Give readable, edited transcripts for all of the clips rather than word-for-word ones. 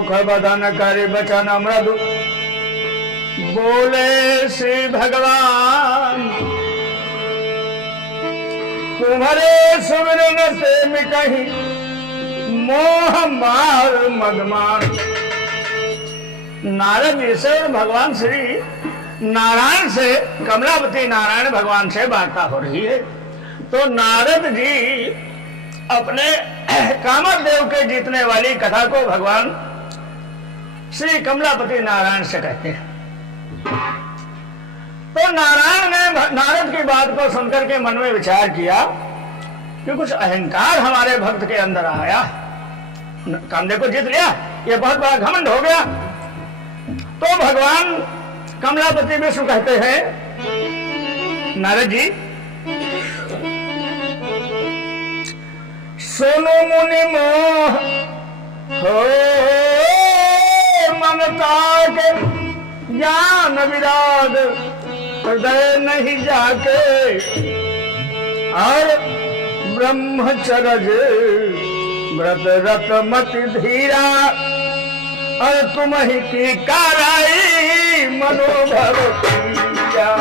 मुख बदन करि बचन मृदु बोले श्री भगवान तुम्हारे सुमिरन से मिटहि मोह मार मदमान। नारद जी से और भगवान श्री नारायण से, कमलापति नारायण भगवान से वार्ता हो रही है। तो नारद जी अपने कामदेव के जीतने वाली कथा को भगवान श्री कमलापति नारायण से कहते हैं। तो नारायण ने नारद की बात को सुनकर के मन में विचार किया कि कुछ अहंकार हमारे भक्त के अंदर आया, कामदेव को जीत लिया, ये बहुत बड़ा घमंड हो गया। तो भगवान कमलापति विष्णु कहते हैं नारद जी सुनो मुनि मोह हो ममता के ज्ञान विराग हृदय नहीं जाके और ब्रह्मचर्य व्रत रत मति धीरा और तुम ही की काराई मनोभव किया।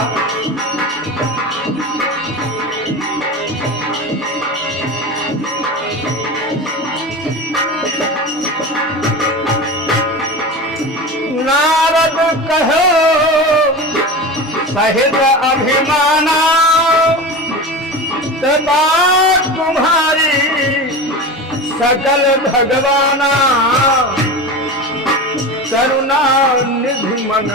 नारद कहो सहित अभिमाना बात तुम्हारी सकल भगवाना करुणा निधि मन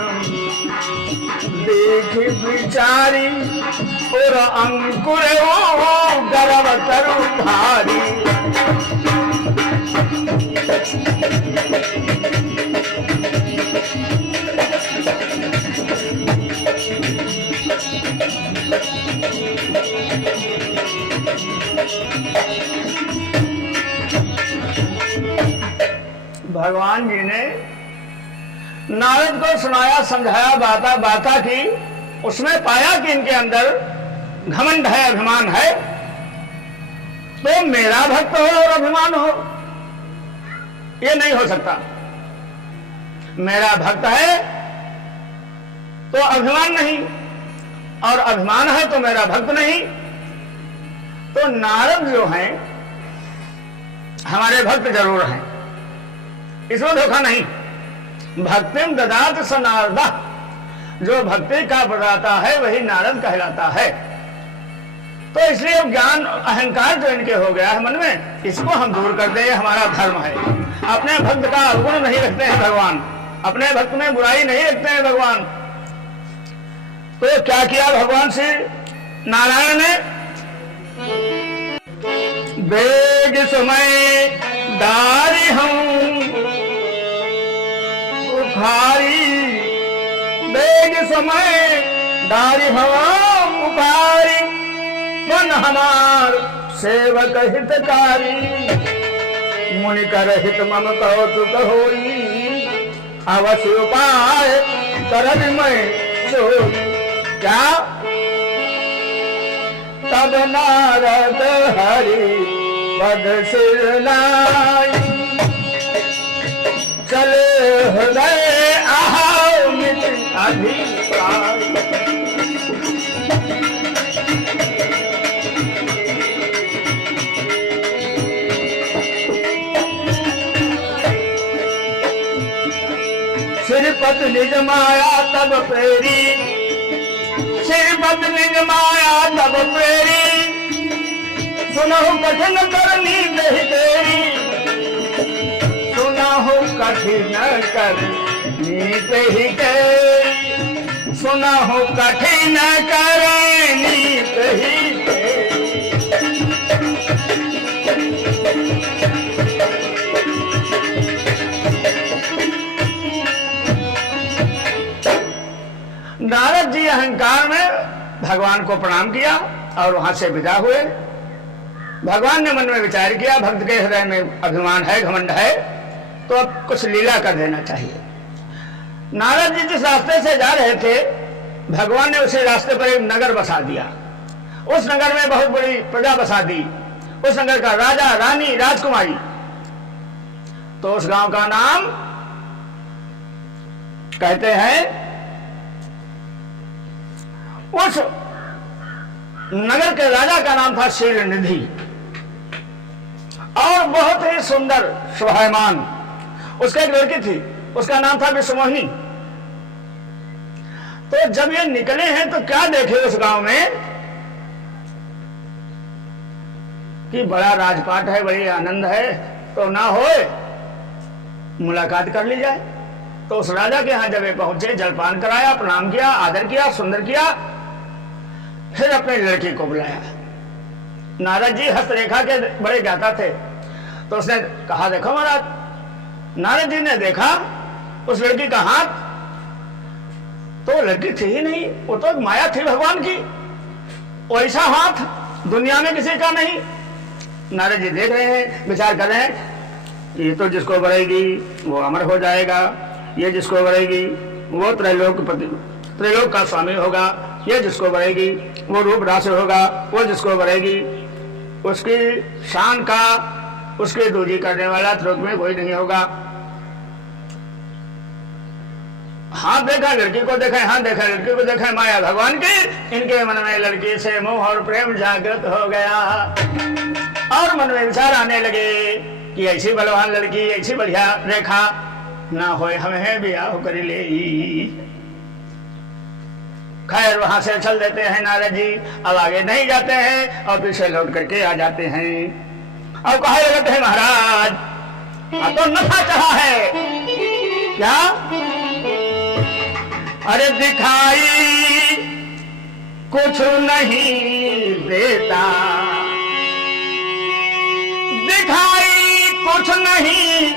देख विचारी और अंकुर गर्व तरु भारी। भगवान जी ने नारद को सुनाया, समझाया, बाता की, उसमें पाया कि इनके अंदर घमंड है, अभिमान है। तो मेरा भक्त हो और अभिमान हो, ये नहीं हो सकता। मेरा भक्त है तो अभिमान नहीं, और अभिमान है तो मेरा भक्त नहीं। तो नारद जो हैं हमारे भक्त जरूर हैं, इसमें धोखा नहीं। भक्तिम ददात स नारदा, जो भक्ति का प्रदाता है वही नारद कहलाता है। तो इसलिए ज्ञान अहंकार जो इनके हो गया है मन में, इसको हम दूर कर दें, हमारा धर्म है। अपने भक्त का अवगुण नहीं रखते हैं भगवान, अपने भक्त में बुराई नहीं रखते हैं भगवान। तो क्या किया भगवान श्री नारायण ने? बेग समय दारी हूं उखारी, बेग समय दारी हवा उखारी, मन हमार सेवक हितकारी, मुनि कर हित मम कौतुक होई, अवश्य उपाय करन मैं सोई। क्या? तब नारद हरि पद सिर लाई, चले हृदय आहाव मित अभिप्राय। श्रीपद निज माया तब प्रेरी, श्रीपद निज माया तब प्रेरी, सुनहु कठिन करनी नहीं तेरी, सुनहु कठिन करनी ही तेरी, सुनहु कठिन करनी ही तेरी। नारद जी अहंकार में भगवान को प्रणाम किया और वहां से विदा हुए। भगवान ने मन में विचार किया, भक्त के हृदय में अभिमान है, घमंड है, तो अब कुछ लीला कर देना चाहिए। नारद जी जिस रास्ते से जा रहे थे, भगवान ने उसी रास्ते पर एक नगर बसा दिया। उस नगर में बहुत बड़ी प्रजा बसा दी, उस नगर का राजा, रानी, राजकुमारी। तो उस गांव का नाम कहते हैं उस नगर के राजा का नाम था शीलनिधि और बहुत ही सुंदर शोभायमान उसका एक लड़की थी, उसका नाम था विश्वमोहिनी। तो जब ये निकले हैं तो क्या देखे उस गांव में कि बड़ा राजपाट है, बड़ी आनंद है, तो ना होए मुलाकात कर ली जाए। तो उस राजा के यहां जब पहुंचे, जलपान कराया, प्रणाम किया, आदर किया, सुंदर किया, फिर अपने लड़की को बुलाया। नारद जी हस्तरेखा के बड़े ज्ञाता थे, तो उसने कहा देखो महाराज। नारद जी ने देखा उस लड़की का हाथ, तो लड़की थी ही नहीं, वो तो माया थी भगवान की। वैसा हाथ दुनिया में किसी का नहीं। नारद जी देख रहे हैं, विचार कर रहे हैं, ये तो जिसको बढ़ेगी वो अमर हो जाएगा, ये जिसको बढ़ेगी वो त्रैलोक का स्वामी होगा, ये जिसको बढ़ेगी वो रूप राशि होगा, वो जिसको बढ़ेगी उसकी शान का उसकी दूजी करने वाला त्रिलोक में कोई नहीं होगा। हाथ देखा लड़की को देखा, हाथ देखा लड़की को देखा, माया भगवान की। इनके मन में लड़की से मोह और प्रेम जागृत हो गया और मन में विचार आने लगे कि ऐसी बलवान लड़की, ऐसी बढ़िया रेखा ना होए हमें ब्याह कर ले। खैर वहां से चल देते हैं नारद जी, अब आगे नहीं जाते हैं और पीछे लौट करके आ जाते हैं। अब कहा लगते हैं महाराज तो नशा चढ़ा है क्या? अरे दिखाई कुछ नहीं देता, दिखाई कुछ नहीं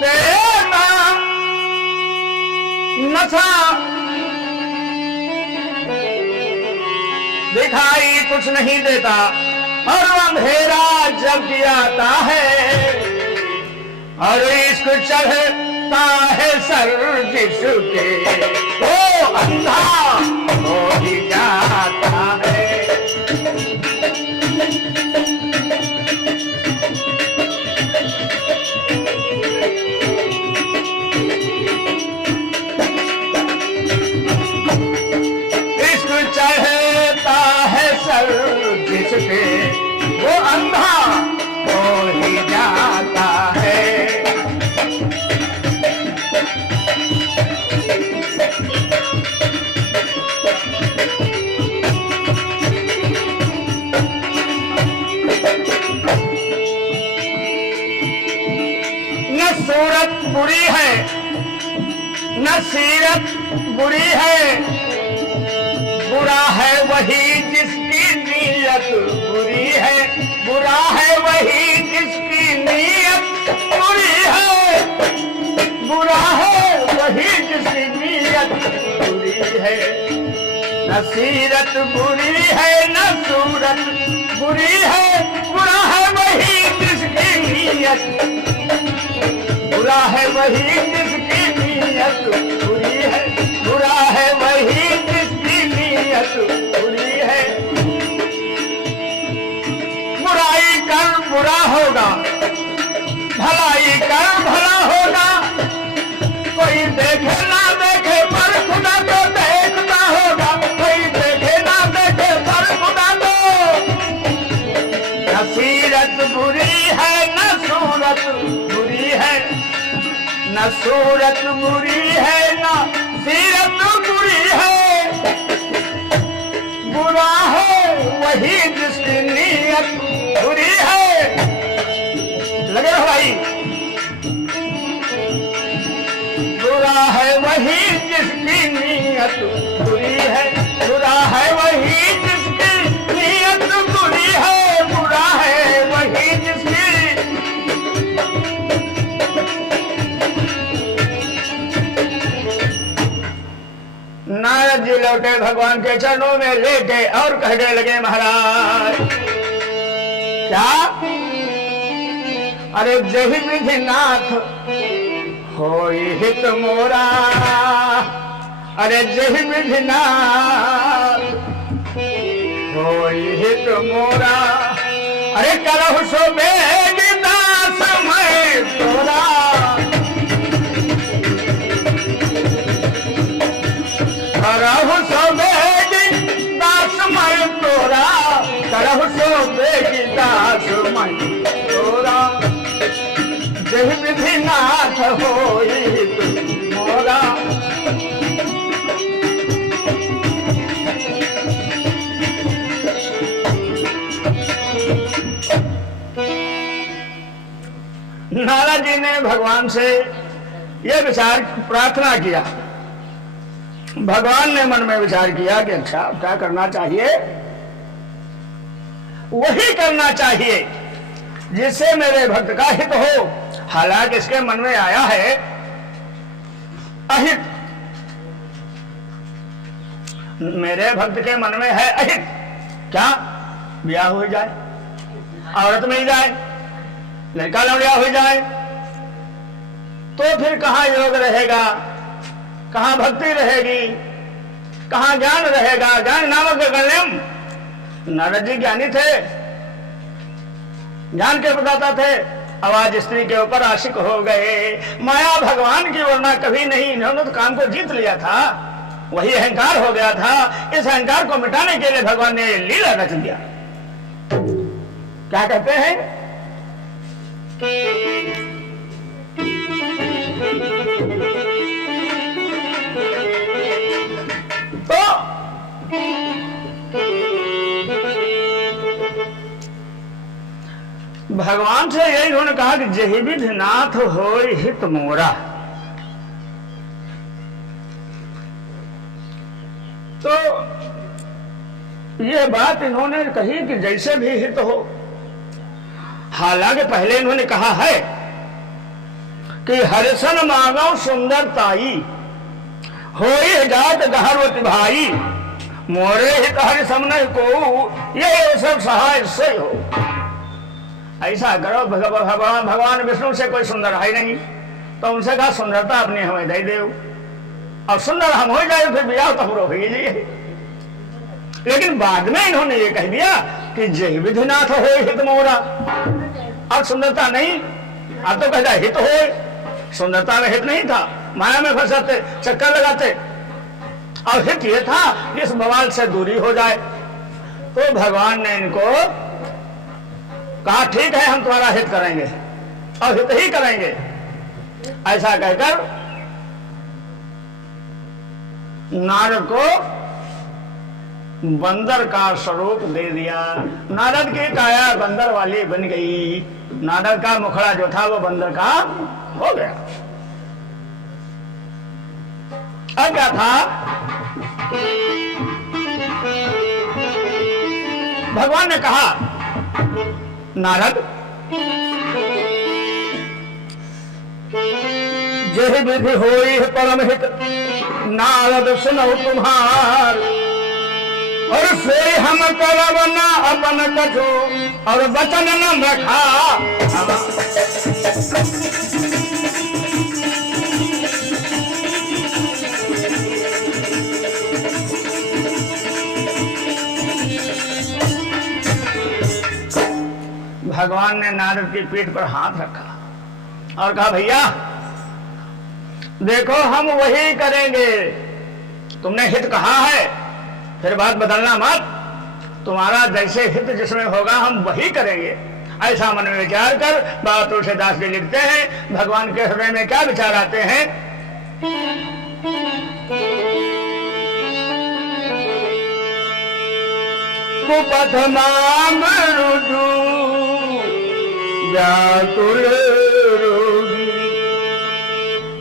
देता, नशा दिखाई कुछ नहीं देता और अंधेरा जब आता है और इश्क चढ़ता है सर जिसके वो अंधा हो ही जाता है। इश्क चढ़ता है सर जिसके वो अंधा हो ही जाता है। न सूरत बुरी है न सीरत बुरी है, बुरा है वही जिसकी नीयत बुरी है, बुरा है वही जिसकी नीयत बुरी है, बुरा है वही जिसकी नीयत बुरी है। न सीरत बुरी है न सूरत बुरी है, बुरा है वही जिसकी नीयत, बुरा है वही जिसकी नीयत बुरी है, बुरा है वही जिसकी नीयत बुरी है। बुराई कर बुरा होगा, भलाई कर भला होगा, कोई देखे ना देखे पर खुदा तो देखता होगा, कोई देखे ना देखे पर खुदा तो। न सीरत बुरी है न सूरत बुरी है, न सूरत बुरी है न सीरत बुरी है, बुरा है वही जिसकी नीयत बुरी है। लगे हो भाई? बुरा है वही जिसकी नीयत बुरी है, बुरा है वही जिसकी नीयत बुरी है, बुरा है वही जिसकी। नारद जी लौटे भगवान के चरणों में लेटे और कहने लगे महाराज क्या? अरे जही विधिनाथ होई हित मोरा, अरे जही विधिनाथ होई हित मोरा, अरे करहु सो बेगदास मैं तोरा। यही विधि नाथ होई मोरा। नारद जी ने भगवान से यह विचार प्रार्थना किया। भगवान ने मन में विचार किया कि अच्छा क्या करना चाहिए, वही करना चाहिए जिससे मेरे भक्त का हित हो। हालांकि इसके मन में आया है अहित, मेरे भक्त के मन में है अहित, क्या ब्याह हो जाए, औरत मिल जाए, लड़का लौड़िया हो जाए, तो फिर कहां योग रहेगा, कहां भक्ति रहेगी, कहां ज्ञान रहेगा। ज्ञान नामक गण्यम। नारद जी ज्ञानी थे, ज्ञान के प्रदाता थे, अब आज स्त्री के ऊपर आशिक हो गए। माया भगवान की वरना कभी नहीं, इन्होंने तो काम को जीत लिया था, वही अहंकार हो गया था। इस अहंकार को मिटाने के लिए भगवान ने लीला रच दिया। क्या कहते हैं, तो भगवान से यही उन्होंने कहा कि जही विधि नाथ होय हित मोरा। तो ये बात इन्होंने कही कि जैसे भी हित हो। हालांकि पहले इन्होंने कहा है कि हरिसन मांगो सुंदर ताई, होई जात गहरवती भाई, मोरे हित हरि समन को, ये सब सहाय से हो। ऐसा करो, भगवान विष्णु से कोई सुंदर है नहीं, तो उनसे कहा सुंदरता अपनी हमें दे दे, और सुंदर हम हो जाए फिर ब्याह तो हो ही लिए। लेकिन बाद में इन्होंने ये कह दिया कि जय विधिनाथ हो हित मोरा। अब सुंदरता नहीं, अब तो कहता हित हो, सुंदरता में हित नहीं था, माया में फंसाते, चक्कर लगाते, और हित ये था इस बवाल से दूरी हो जाए। तो भगवान ने इनको कहा ठीक है हम तुम्हारा हित करेंगे और हित ही करेंगे। ऐसा कहकर नारद को बंदर का स्वरूप दे दिया। नारद की काया बंदर वाली बन गई, नारद का मुखड़ा जो था वो बंदर का हो गया। अब क्या था, भगवान ने कहा नारद जह विधि होई परम हित, नारद सुनो तुम्हार, और सोई हम करब ना अपन कछु, और वचन न रखा। भगवान ने नारद की पीठ पर हाथ रखा और कहा भैया देखो हम वही करेंगे, तुमने हित कहा है, फिर बात बदलना मत, तुम्हारा जैसे हित जिसमें होगा हम वही करेंगे। ऐसा मन में विचार कर बाबा तुलसीदास जी लिखते हैं, भगवान के हृदय में क्या विचार आते हैं। कुपथ माम रुजु व्याकुल रोगी,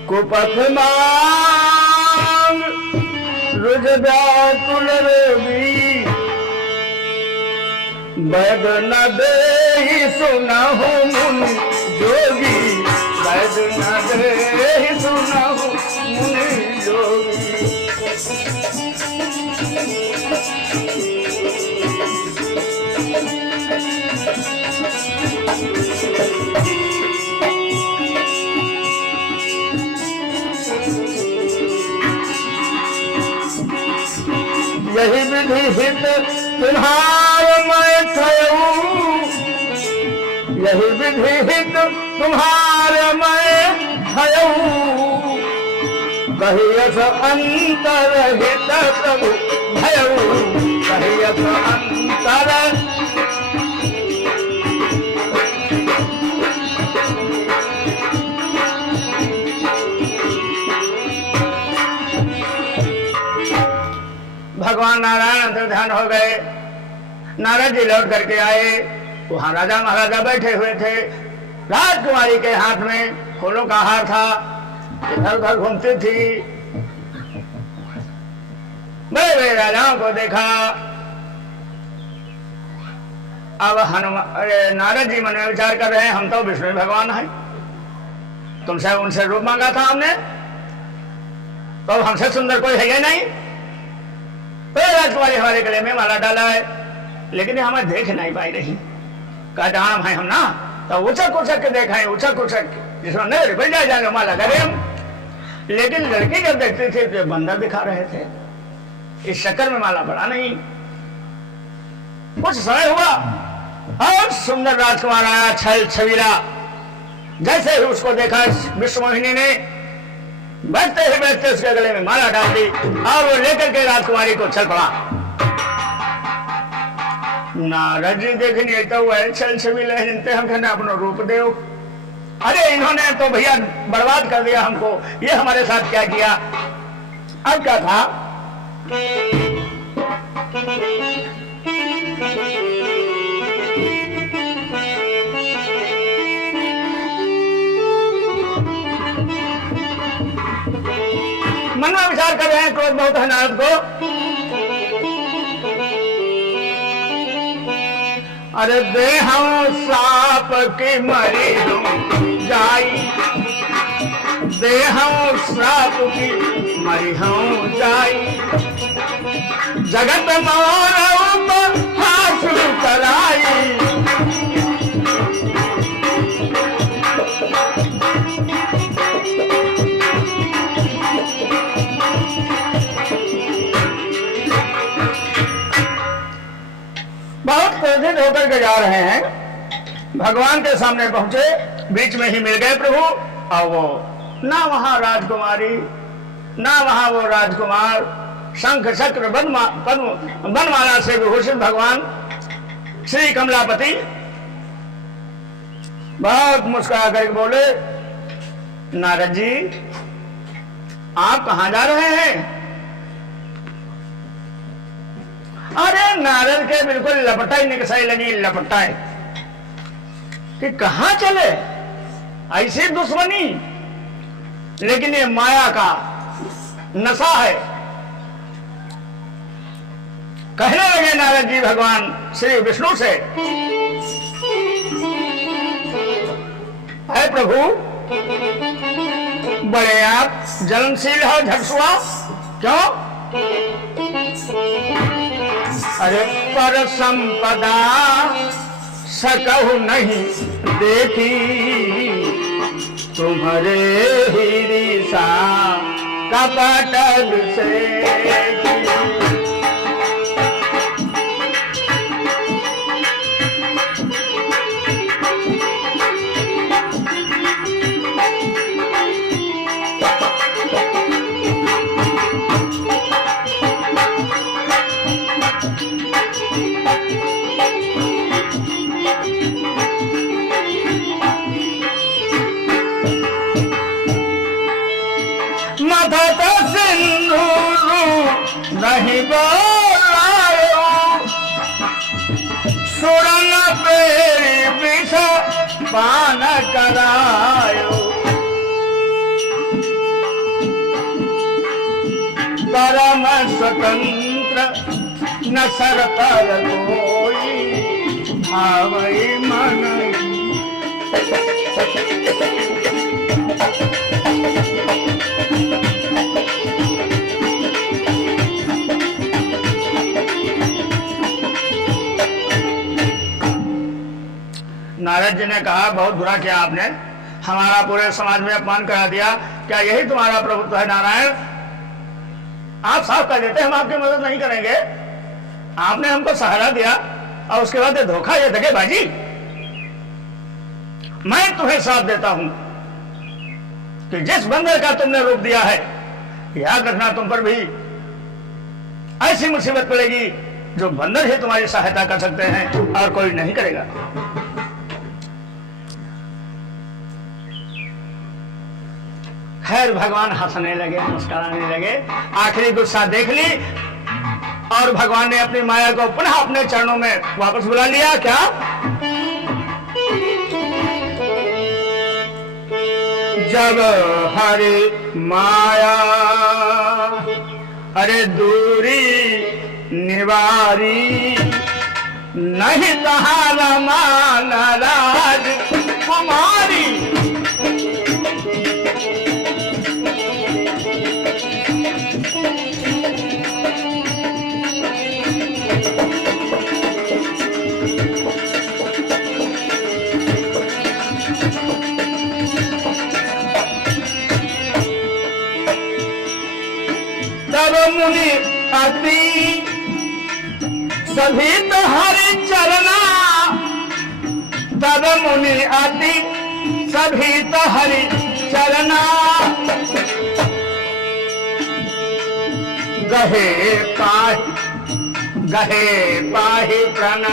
कुपथ मांग रुज व्याकुल रोगी, वैद न देहि सुनहु मुनि जोगी, वैद न देहि सुनहु मुनि जोगी। यही विधि हित तुम्हार मैं थयऊ, यही विधि हित तुम्हार मैं थयऊ, कहियस अंतर हित प्रभु भयऊ, कहियस अंतर। भगवान नारायण अंतर्ध्यान हो गए। नारद जी लौट करके आए, वहां राजा महाराजा बैठे हुए थे। राजकुमारी के हाथ में फूलों का हार था, इधर उधर घूमती थी। बड़े बड़े राजाओं को देखा। अब नारद जी मन में विचार कर रहे हैं, हम तो विष्णु भगवान हैं, तुमसे उनसे रूप मांगा था हमने, तो हमसे सुंदर कोई है नहीं। तो राजकुमारी हमारे गले में माला डाला है, लेकिन ये हमें देख नहीं पाई रही। कहा जान है हम ना, तो उचक उचक के देखा है, उचक उचक जिसमें नहीं बढ़ जाए माला करे हम। लेकिन लड़की जब देखते थे तो बंदर दिखा रहे थे, इस चक्कर में माला पड़ा नहीं। कुछ समय हुआ और सुंदर राजकुमार आया, छल छबीला। जैसे ही उसको देखा विष्णु मोहिनी ने बैठते ही बैठते उसके गले में माला डाल दी और वो लेकर के राजकुमारी को चल पड़ा। नारद जी देखने तो वह छल छबीला हिनते हम कहने अपना रूप देव। अरे इन्होंने तो भैया बर्बाद कर दिया हमको, ये हमारे साथ क्या किया। अब क्या था, मन में विचार कर रहे हैं, क्रोध बहुत है नारद को। अरे देहं साप की मरी हूं जाई, देहं साप की मरी हूं जाई, जगत मोर हाथ कराई। बहुत क्रोधित होकर के जा रहे हैं, भगवान के सामने पहुंचे, बीच में ही मिल गए प्रभु। और वो ना वहां राजकुमारी, ना वहां वो राजकुमार, शंख चक्र बनमाला से विभूषित भगवान श्री कमलापति बहुत मुस्कुरा करके बोले, नारद जी आप कहां जा रहे हैं। अरे नारद के बिल्कुल लपटाई निकसाई लगी, लपटाए कि कहां चले, ऐसी दुश्मनी। लेकिन ये माया का नशा है। कहने लगे नारद जी भगवान श्री विष्णु से, है प्रभु बड़े आप जलनशील हो, झकसुआ क्यों। अरे पर संपदा सकहु नहीं देखी, तुम्हारे ही सा कपट से। नहीं बोलायो सुरन पेरी विष पान करायो, परम स्वतंत्र न सर पर कोई भावई मन। नारद जी ने कहा, बहुत बुरा किया आपने, हमारा पूरे समाज में अपमान करा दिया। क्या यही तुम्हारा प्रभुत्व है नारायण। आप साफ कह देते हम आपकी मदद नहीं करेंगे, आपने हमको सहारा दिया और उसके बाद ये धोखा, ये दगेबाजी। मैं तुम्हें साथ देता हूं कि जिस बंदर का तुमने रूप दिया है, याद रखना तुम पर भी ऐसी मुसीबत पड़ेगी जो बंदर ही तुम्हारी सहायता कर सकते हैं और कोई नहीं करेगा। खैर भगवान हंसने लगे, मुस्कुराने लगे। आखिरी गुस्सा देख ली और भगवान ने अपनी माया को पुनः अपने चरणों में वापस बुला लिया। क्या? जब हरि माया अरे दूरी निवारी, नहीं तहारा मान राज कुमारी। तब मुनि अति सभी तो हरि चरना, तब मुनि अति सभी तो हरि चरना। गहे पाहि प्रण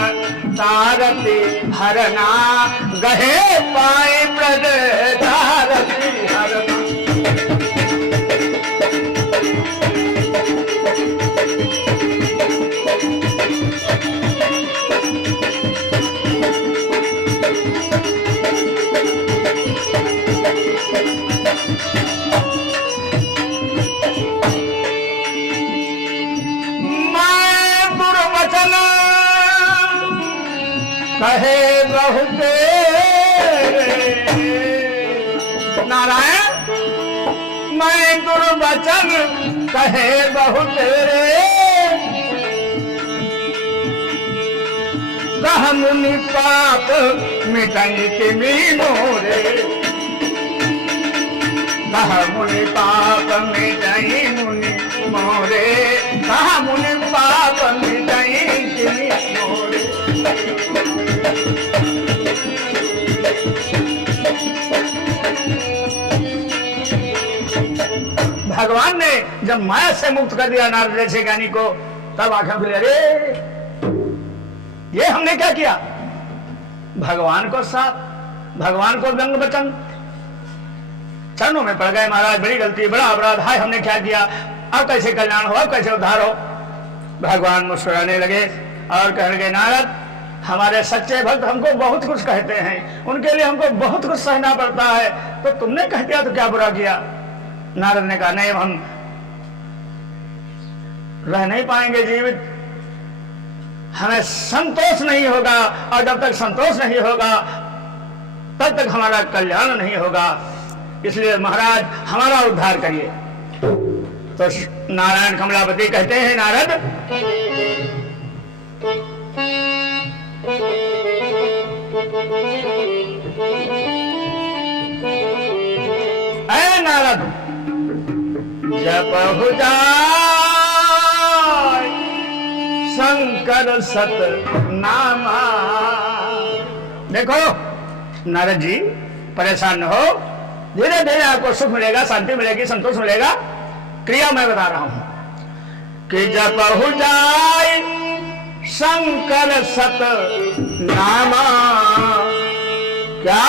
तारति हरना, गहे पाहि प्रण तारति हरना। कहे बहुत नारायण, मैं दुर्वचन कहे बहुत कह मुनि पाप मिटई के मोरे, कह मुनि पाप मिटई मुनि मोरे, कह मुनि पाप मिटई के मोरे। भगवान ने जब माया से मुक्त कर दिया नारद जैसे ज्ञानी को, तब आंखें खुली, अरे ये हमने क्या किया? भगवान को साथ, भगवान को व्यंग वचन, चरणों में पड़ गए। महाराज बड़ी गलती, बड़ा अपराध, हाय हमने क्या किया, अब कैसे कल्याण हो, अब कैसे उद्धार हो? भगवान मुस्कुराने लगे और कहने लगे, नारद हमारे सच्चे भक्त हमको बहुत कुछ कहते हैं, उनके लिए हमको बहुत कुछ सहना पड़ता है, तो तुमने कह दिया तो क्या बुरा किया? नारद ने कहा, नहीं, हम रह नहीं पाएंगे जीवित, हमें संतोष नहीं होगा, और जब तक संतोष नहीं होगा तब तक हमारा कल्याण नहीं होगा, इसलिए महाराज हमारा उद्धार करिए। तो नारायण कमलापति कहते हैं, नारद ऐ नारद, जप हो जाए शंकर सत नामा। देखो नारद जी, परेशान न हो, धीरे धीरे आपको सुख मिलेगा, शांति मिलेगी, संतोष मिलेगा। क्रिया मैं बता रहा हूं कि जप हो जाए शंकर सत नामा, क्या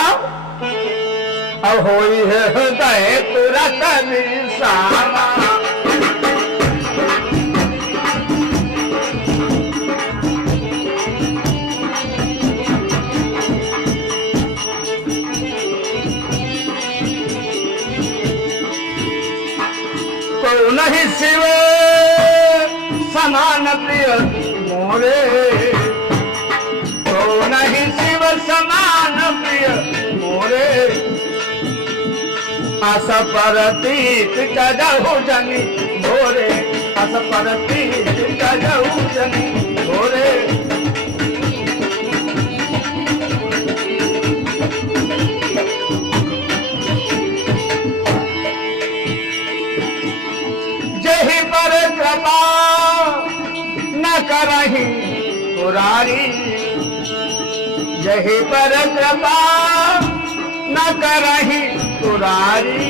अब होई है हृदय तुरत निसामा। को नहीं शिव समान प्रिय मोरे, को नहीं शिव समान प्रिय मोरे, अस परतीत चढ़ऊ जनी भोरे, अस परतीत चढ़ऊ जनी भोरे। जही पर कृपा न करही पुरारी, जही पर कृपा न करही पुरारी,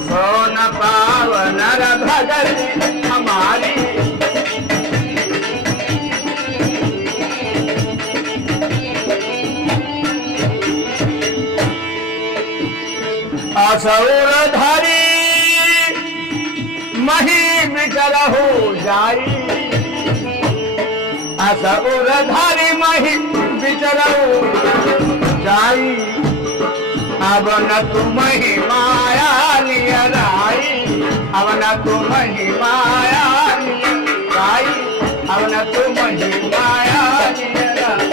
सो न पावन भगति हमारी। असुर धरी मही विचरहु जाई, असुर धारी मही बिचरऊ जाई अब न तुम ही माया नियराई अब न तुम ही माया नियराई अब न तुम ही माया नियराई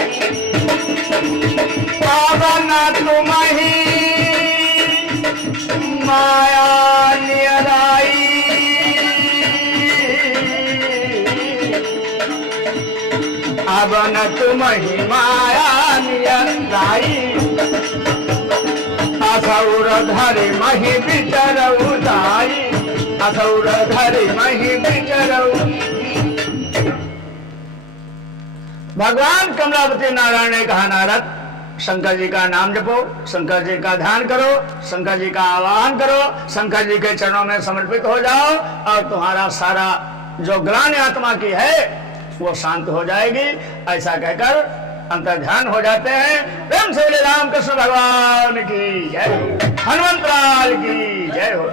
अब न तुम ही माया नियराई अब न तुम ही माया नियराई असुर धरि मही बिचरऊ जाई असुर धरि मही बिचरऊ। भगवान कमलापति नारायण ने कहा, नारद शंकर जी का नाम जपो, शंकर जी का ध्यान करो, शंकर जी का आवाहन करो, शंकर जी के चरणों में समर्पित हो जाओ और तुम्हारा सारा जो ग्लानि आत्मा की है वो शांत हो जाएगी। ऐसा कहकर अंतर ध्यान हो जाते हैं। प्रेम से बोले रामकृष्ण भगवान की जय, हनुमंत लाल की जय हो।